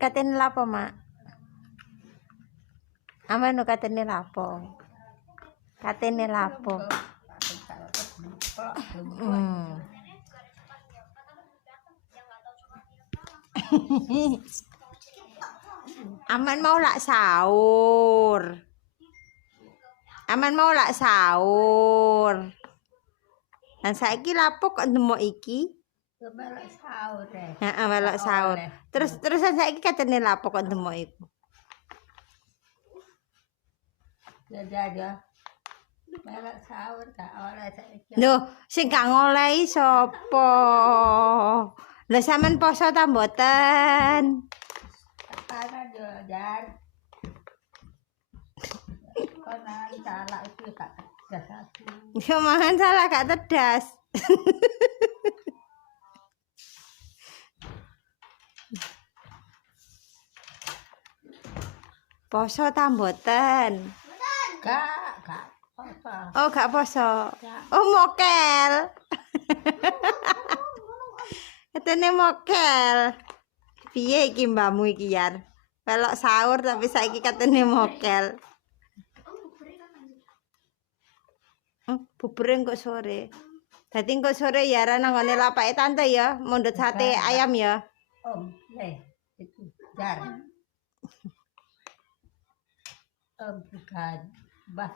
katene lapo, Mak? Amanu katene lapo? Katene lapo? Aman mau lak sahur. Aman mau lak sahur. Lan saiki lapo kok ndemok iki? Melok sahur deh. Heeh, melok sahur. Terusan saiki katene lapo kok ndemok iku? Ya. Melok sahur gak oleh saiki. Lho, sing gak ngolehi sapa? Lah sampean poso ta mboten? Panas yo, Jan. Konan salah itu gak tegas aku. Yo mangan salah gak tedas. Poso ta mboten? Gak poso. Oh, gak poso. Gak. Oh, mokel. Katene mokel. Piye iki mbahmu iki, Yar? Melok sahur tapi saiki katene mokel. Bubure kok sore. Dadi kok sore ya ra nang ngone lapake tante ya, mondot sate ayam ya. Om, itu Jan. Om bukan. Bah.